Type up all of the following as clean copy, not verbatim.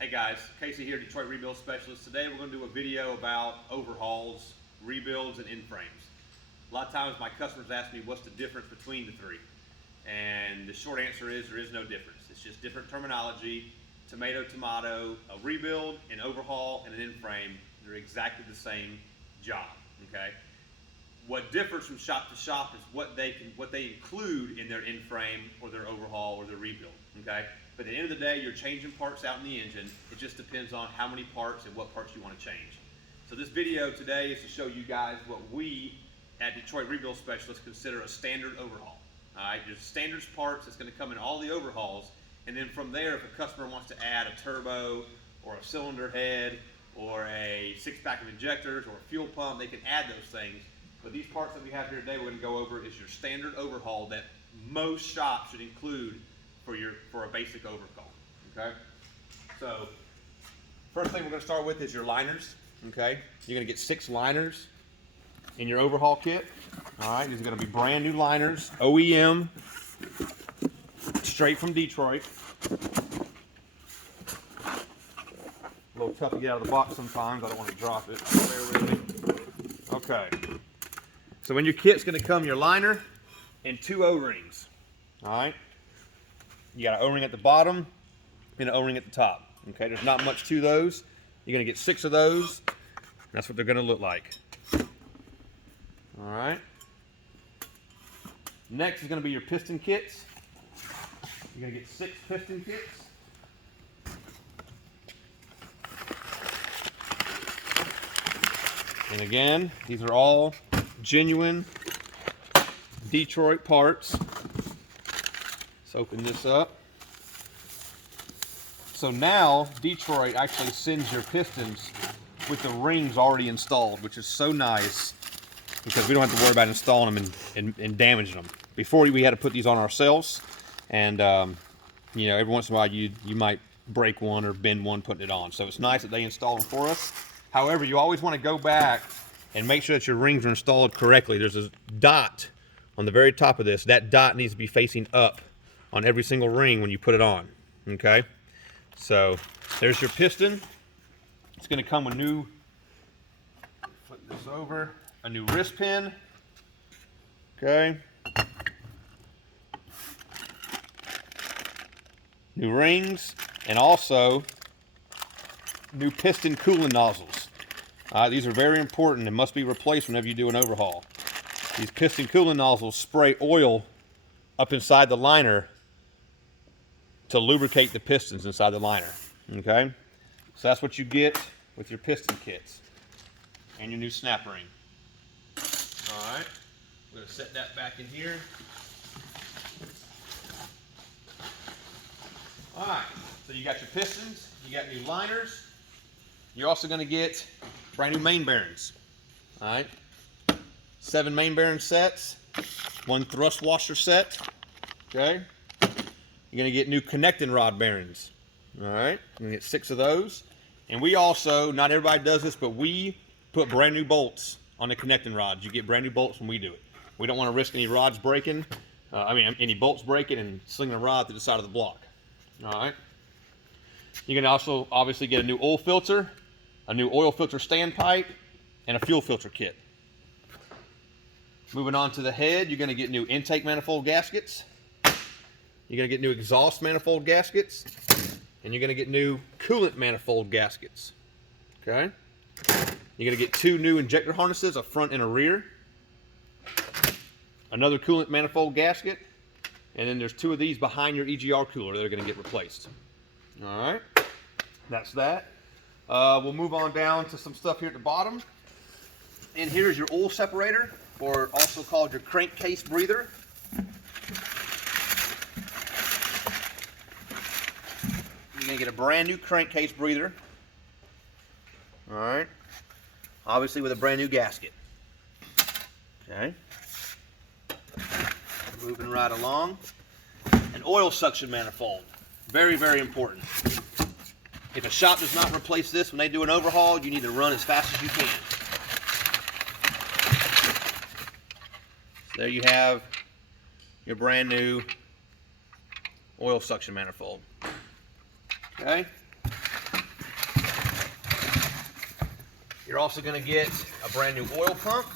Hey guys, Casey here, Detroit Rebuild Specialist. Today we're going to do a video about overhauls, rebuilds, and in-frames. A lot of times my customers ask me what's the difference between the three. And the short answer is there is no difference. It's just different terminology. Tomato, tomato, a rebuild, an overhaul, and an in-frame. They're exactly the same job, okay? What differs from shop to shop is what they include in their in-frame or their overhaul or their rebuild, okay? But at the end of the day, you're changing parts out in the engine. It just depends on how many parts and what parts you want to change. So this video today is to show you guys what we at Detroit Rebuild Specialists consider a standard overhaul. All right, there's standards parts that's going to come in all the overhauls, and then from there, if a customer wants to add a turbo or a cylinder head or a 6-pack of injectors or a fuel pump, they can add those things. But these parts that we have here today we're going to go over is your standard overhaul that most shops should include for a basic overhaul, okay? So, first thing we're going to start with is your liners, okay? You're going to get 6 liners in your overhaul kit. All right, these are going to be brand new liners, OEM, straight from Detroit. A little tough to get out of the box sometimes. I don't want to drop it. Bear with me. Okay. So in your kit's going to come your liner and 2 O-rings. All right. You got an O-ring at the bottom and an O-ring at the top. Okay, there's not much to those. You're going to get 6 of those. That's what they're going to look like. All right. Next is going to be your piston kits. You're going to get 6 piston kits. And again, these are all genuine Detroit parts. Let's open this up. So now Detroit actually sends your pistons with the rings already installed, which is so nice because we don't have to worry about installing them and damaging them. Before we had to put these on ourselves, and you know, every once in a while you might break one or bend one putting it on. So it's nice that they install them for us. However, you always want to go back and make sure that your rings are installed correctly. There's a dot on the very top of this. That dot needs to be facing up on every single ring when you put it on, okay? So there's your piston. It's going to come with new, flip this over, a new wrist pin, okay? New rings, and also new piston coolant nozzles. These are very important and must be replaced whenever you do an overhaul. These piston coolant nozzles spray oil up inside the liner to lubricate the pistons inside the liner, okay? So that's what you get with your piston kits and your new snap ring. All right, we're gonna set that back in here. All right, so you got your pistons, you got new liners. You're also gonna get brand new main bearings, all right? 7 main bearing sets, 1 thrust washer set, okay? You're gonna get new connecting rod bearings, all right? You're gonna get 6 of those. And we also, not everybody does this, but we put brand new bolts on the connecting rods. You get brand new bolts when we do it. We don't wanna risk any rods breaking, any bolts breaking and slinging a rod to the side of the block, all right? You're gonna also obviously get a new oil filter, a new oil filter standpipe, and a fuel filter kit. Moving on to the head, you're gonna get new intake manifold gaskets. You're gonna get new exhaust manifold gaskets, and you're gonna get new coolant manifold gaskets, okay? You're gonna get 2 new injector harnesses, a front and a rear, another coolant manifold gasket, and then there's 2 of these behind your EGR cooler that are gonna get replaced. All right, that's that. We'll move on down to some stuff here at the bottom. And here's your oil separator, or also called your crankcase breather. You're gonna get a brand new crankcase breather. All right, obviously with a brand new gasket. Okay, moving right along. An oil suction manifold, very, very important. If a shop does not replace this when they do an overhaul, you need to run as fast as you can. So there you have your brand new oil suction manifold. Okay? You're also going to get a brand new oil pump.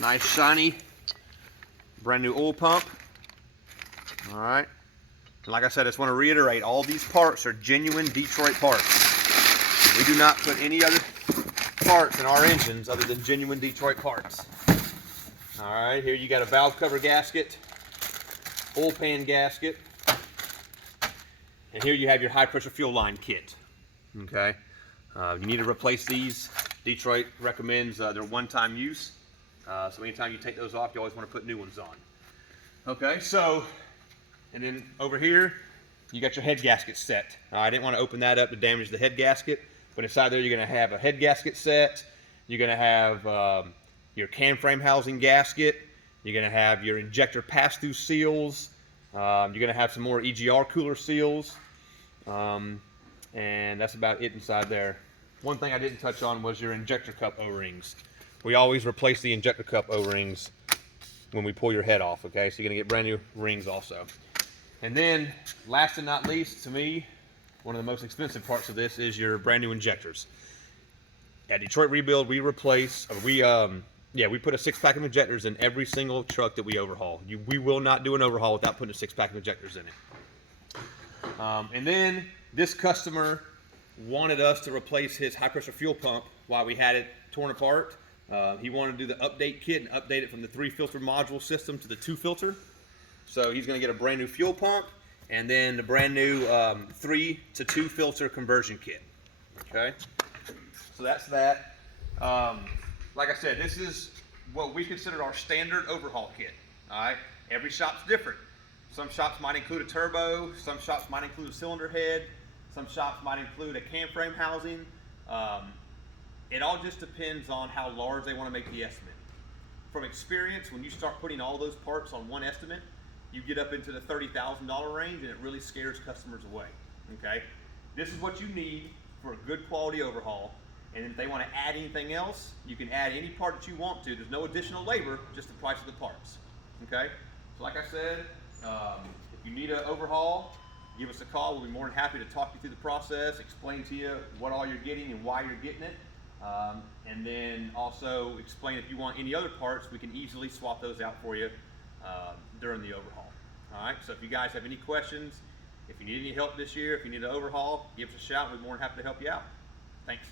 Nice shiny brand new oil pump. All right. And like I said, I just want to reiterate, all these parts are genuine Detroit parts. We do not put any other parts in our engines other than genuine Detroit parts. All right, here you got a valve cover gasket, oil pan gasket, and here you have your high pressure fuel line kit. Okay, you need to replace these. Detroit recommends they're one-time use, so anytime you take those off, you always want to put new ones on. Okay, so, and then over here, you got your head gasket set. I didn't want to open that up to damage the head gasket, but inside there you're going to have a head gasket set. You're going to have your cam frame housing gasket. You're going to have your injector pass-through seals. You're going to have some more EGR cooler seals. And that's about it inside there. One thing I didn't touch on was your Injector Cup O-Rings. We always replace the Injector Cup O-Rings when we pull your head off, okay? So you're going to get brand new rings also. And then, last and not least, to me, one of the most expensive parts of this is your brand new injectors. At Detroit Rebuild, we replace, or we put a 6-pack of injectors in every single truck that we overhaul. We will not do an overhaul without putting a 6-pack of injectors in it. And then this customer wanted us to replace his high pressure fuel pump while we had it torn apart. He wanted to do the update kit and update it from the 3-filter module system to the 2-filter. So he's going to get a brand new fuel pump and then the brand new 3 to 2 filter conversion kit. Okay, so that's that. Like I said, this is what we consider our standard overhaul kit. All right, every shop's different. Some shops might include a turbo, some shops might include a cylinder head, some shops might include a cam frame housing. It all just depends on how large they want to make the estimate. From experience, when you start putting all those parts on one estimate, you get up into the $30,000 range and it really scares customers away. Okay, this is what you need for a good quality overhaul. And if they want to add anything else, you can add any part that you want to. There's no additional labor, just the price of the parts. Okay, so like I said, if you need an overhaul, give us a call. We'll be more than happy to talk you through the process, explain to you what all you're getting and why you're getting it. And then also explain if you want any other parts, we can easily swap those out for you during the overhaul. All right, so if you guys have any questions, if you need any help this year, if you need an overhaul, give us a shout. We're more than happy to help you out. Thanks.